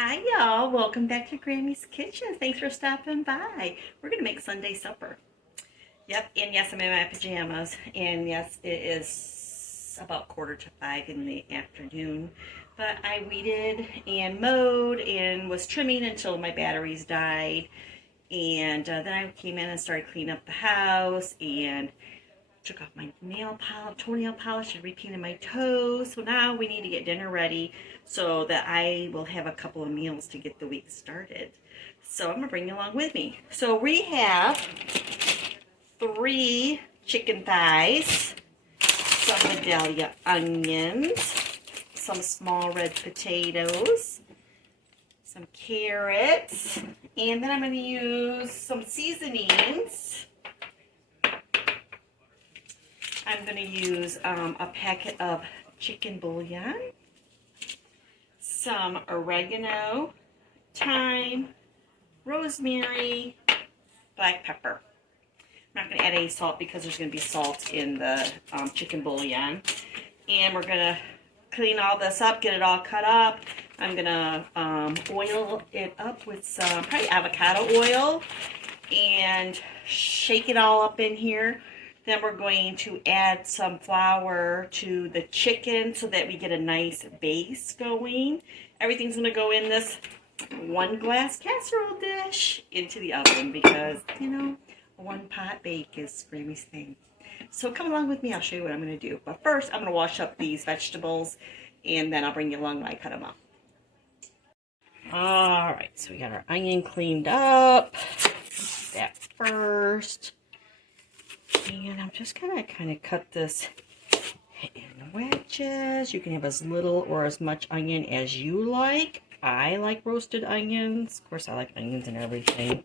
Hi y'all, welcome back to Grammy's Kitchen. Thanks for stopping by. We're gonna make Sunday supper. Yep, and yes, I'm in my pajamas. And yes, it is about 4:45 in the afternoon. But I weeded and mowed and was trimming until my batteries died. And then I came in and started cleaning up the house and took off my toenail polish and repainted my toes. So now we need to get dinner ready so that I will have a couple of meals to get the week started. So I'm gonna bring you along with me. So we have 3 chicken thighs, some Vidalia onions, some small red potatoes, some carrots, and then I'm gonna use some seasonings. I'm going to use a packet of chicken bouillon, some oregano, thyme, rosemary, black pepper. I'm not going to add any salt because there's going to be salt in the chicken bouillon. And we're going to clean all this up, get it all cut up. I'm going to oil it up with some probably avocado oil and shake it all up in here. Then we're going to add some flour to the chicken so that we get a nice base going. Everything's going to go in this 1 glass casserole dish into the oven because, you know, a 1-pot bake is Grammy's thing. So come along with me. I'll show you what I'm going to do. But first, I'm going to wash up these vegetables, and then I'll bring you along when I cut them up. All right, so we got our onion cleaned up. That first. And I'm just gonna kind of cut this in wedges. You can have as little or as much onion as you like. I like roasted onions. Of course, I like onions and everything.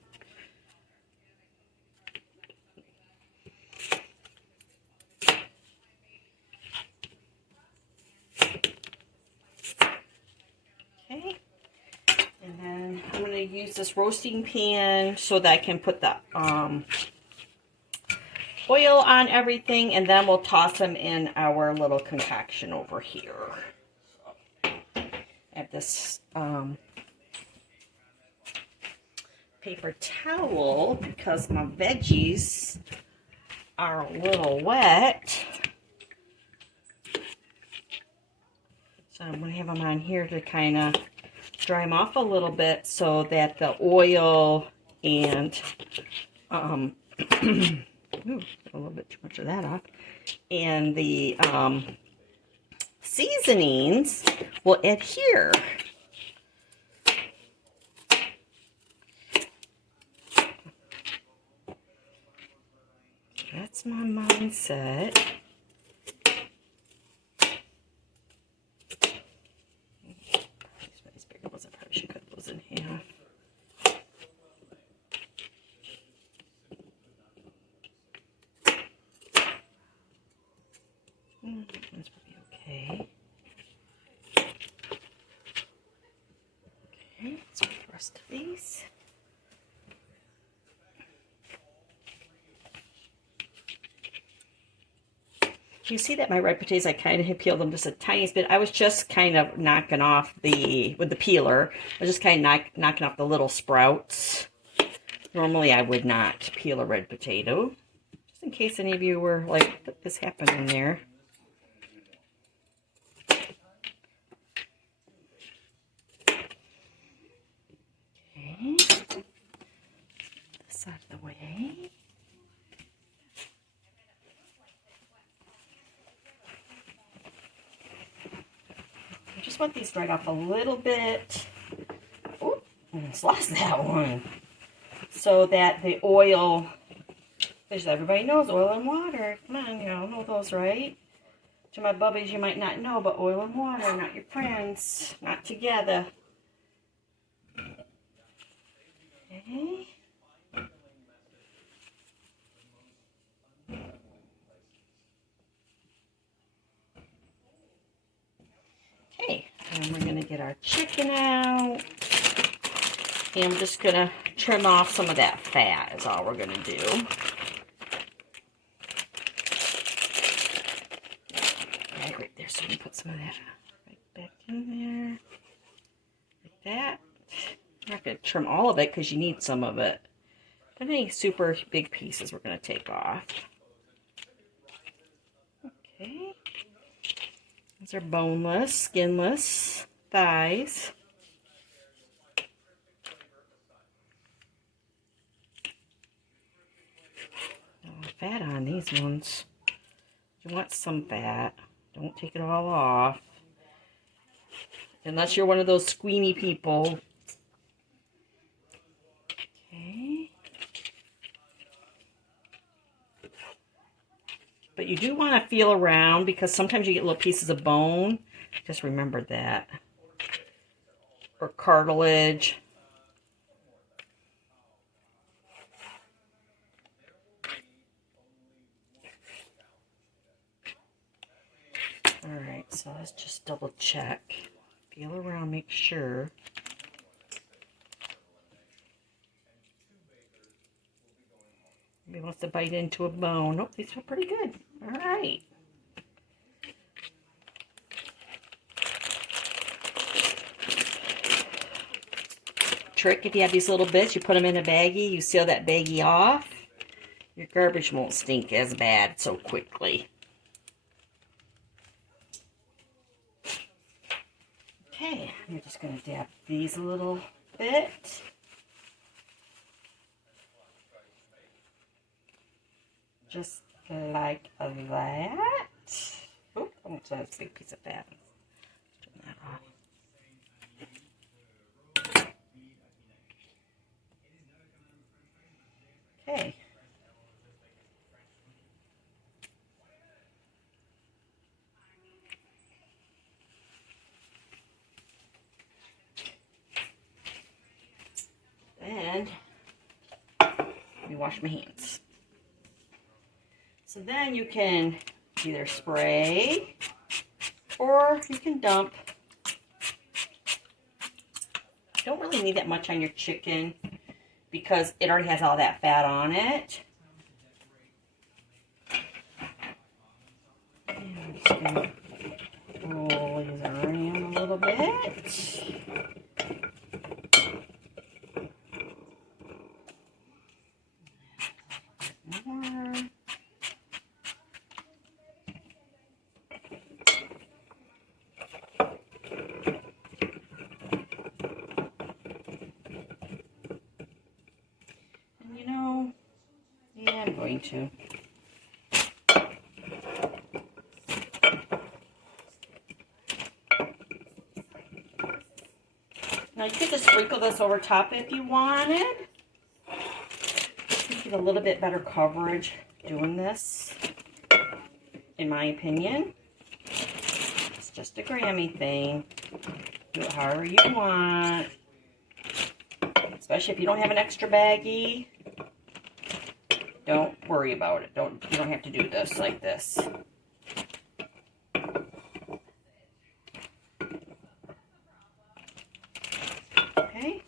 Okay. And then I'm gonna use this roasting pan so that I can put the oil on everything, and then we'll toss them in our little concoction over here. So, I have this paper towel because my veggies are a little wet. So I'm going to have them on here to kind of dry them off a little bit so that the oil and ooh, a little bit too much of that off. And the seasonings will adhere. That's my mindset. These bigger ones, I probably should cut those in half. That's probably okay. Okay, let's put the rest of these. You see that my red potatoes, I kind of had peeled them just a tiny bit. I was just kind of knocking off with the peeler. I was just kind of knocking off the little sprouts. Normally I would not peel a red potato. Just in case any of you were like, what this happened in there. Okay. This out of the way. I just want these dried off a little bit. Oh, almost lost that one. So that the oil, because everybody knows oil and water. Come on, you all know those, right? To my bubbies, you might not know, but oil and water are not your friends. Not together. Okay. Okay, and we're going to get our chicken out. And I'm just going to trim off some of that fat is all we're going to do. Right there, so we can put some of that right back in there. Like that. I'm not going to trim all of it because you need some of it. But any super big pieces we're going to take off. Okay. These are boneless, skinless thighs. No fat on these ones. You want some fat. Don't take it all off. Unless you're one of those squeamy people. Okay. But you do want to feel around because sometimes you get little pieces of bone. Just remember that. Or cartilage. Alright, so let's just double check. Feel around, make sure. Maybe wants to bite into a bone. Nope, these feel pretty good. Alright. Trick, if you have these little bits, you put them in a baggie, you seal that baggie off. Your garbage won't stink as bad so quickly. Okay, I'm just going to dab these a little bit. Just like that. Oh, almost had a big piece of fat. Turn that off. Okay. And let me wash my hands. So then you can either spray or you can dump. You don't really need that much on your chicken because it already has all that fat on it. And I'm just going to roll these around a little bit. More. And you know, yeah, I'm going to. Now you could just sprinkle this over top if you wanted. You get a little bit better coverage doing this, in my opinion. It's just a Grammy thing. Do it however you want. Especially if you don't have an extra baggie. Don't worry about it. You don't have to do this like this. Okay.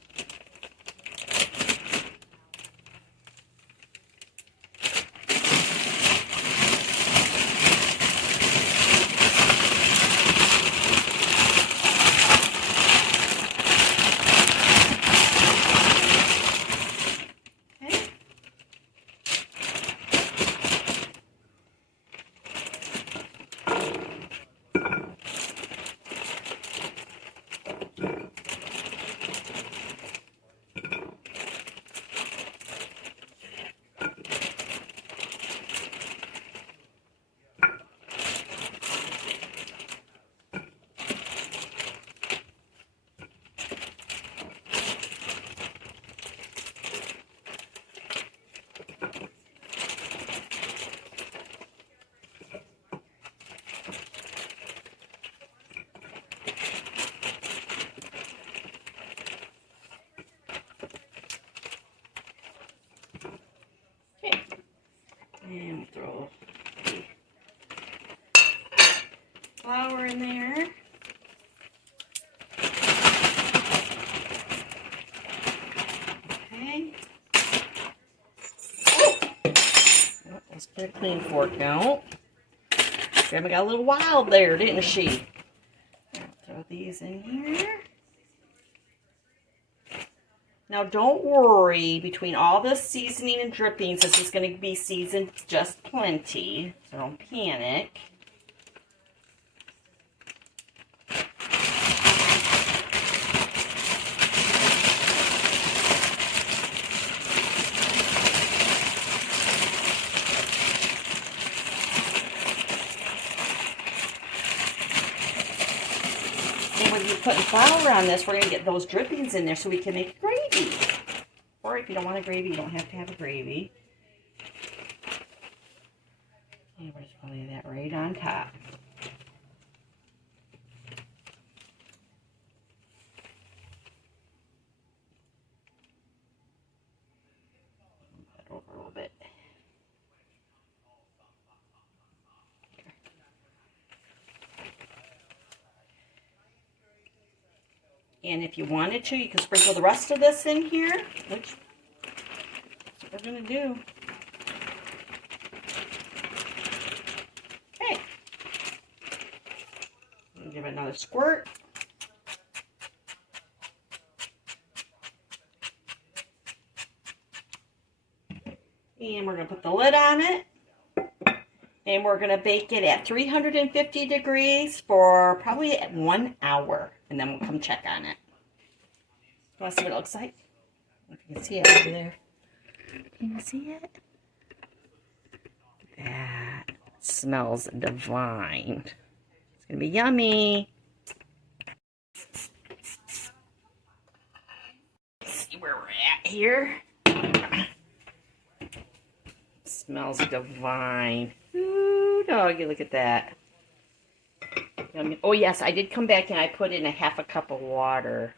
And throw flour in there. Okay. Oh, let's get a clean fork now. Grandma got a little wild there, didn't she? I'll throw these in here. Now don't worry, between all this seasoning and drippings, this is going to be seasoned just plenty, so don't panic. And when you're putting flour on this, we're going to get those drippings in there so we can make gravy. Or if you don't want a gravy, you don't have to have a gravy. And we're just going to lay that right on top. Move that over a little bit. And if you wanted to, you can sprinkle the rest of this in here, which is what we're going to do. Okay. Give it another squirt. And we're going to put the lid on it. And we're going to bake it at 350 degrees for probably 1 hour. And then we'll come check on it. You want to see what it looks like? If you can see it over there. Can you see it? That smells divine. It's going to be yummy. Let's see where we're at here. Smells divine. Ooh, doggy, look at that. Yummy. Oh, yes, I did come back and I put in 1/2 cup of water.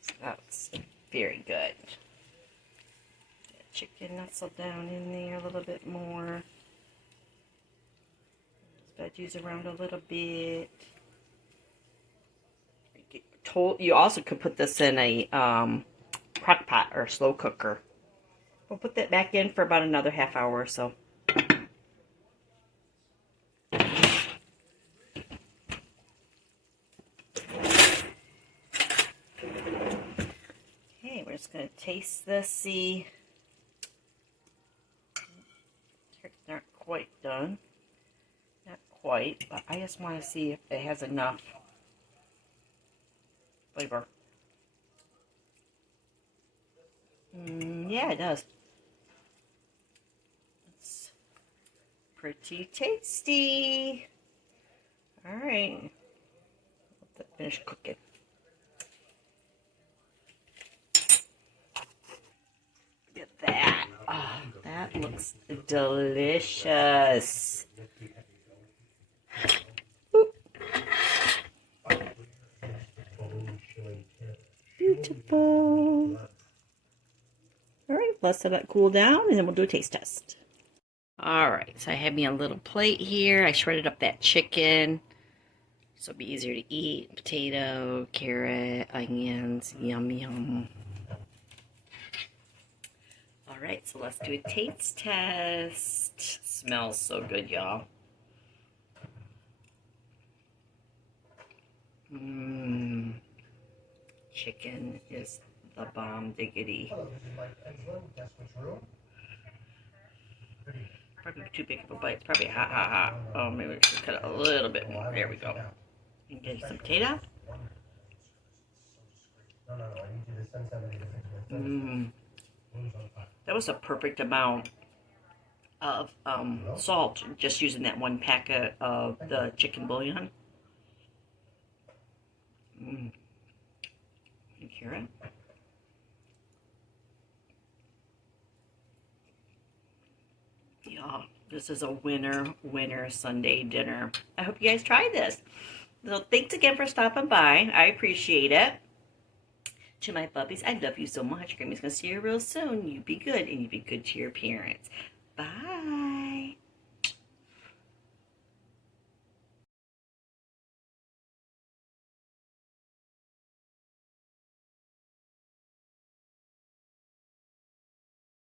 So that's very good. That chicken nestle down in there a little bit more. Veggies around a little bit. You also could put this in a crock pot or slow cooker. We'll put that back in for about another 1/2 hour or so. Okay, we're just going to taste this, see. It's not quite done. Not quite, but I just want to see if it has enough flavor. Yeah, it does. It's pretty tasty. All right. Let that finish cooking. Look at that. Oh, that looks delicious. Oop. Beautiful. All right, let's let it cool down and then we'll do a taste test. All right, so I have me a little plate here. I shredded up that chicken so it'll be easier to eat. Potato, carrot, onions, yum yum. All right, so let's do a taste test. Smells so good, y'all. Chicken is the bomb diggity. Probably too big of a bite. It's probably hot, hot, hot. Oh, maybe we should cut it a little bit more. There we go. And get some potato. That was a perfect amount of salt, just using that 1 packet of the chicken bouillon. And carrot. Yeah, this is a winner Sunday dinner. I hope you guys try this. So thanks again for stopping by. I appreciate it. To my puppies, I love you so much. Grammy's going to see you real soon. You be good, and you be good to your parents. Bye.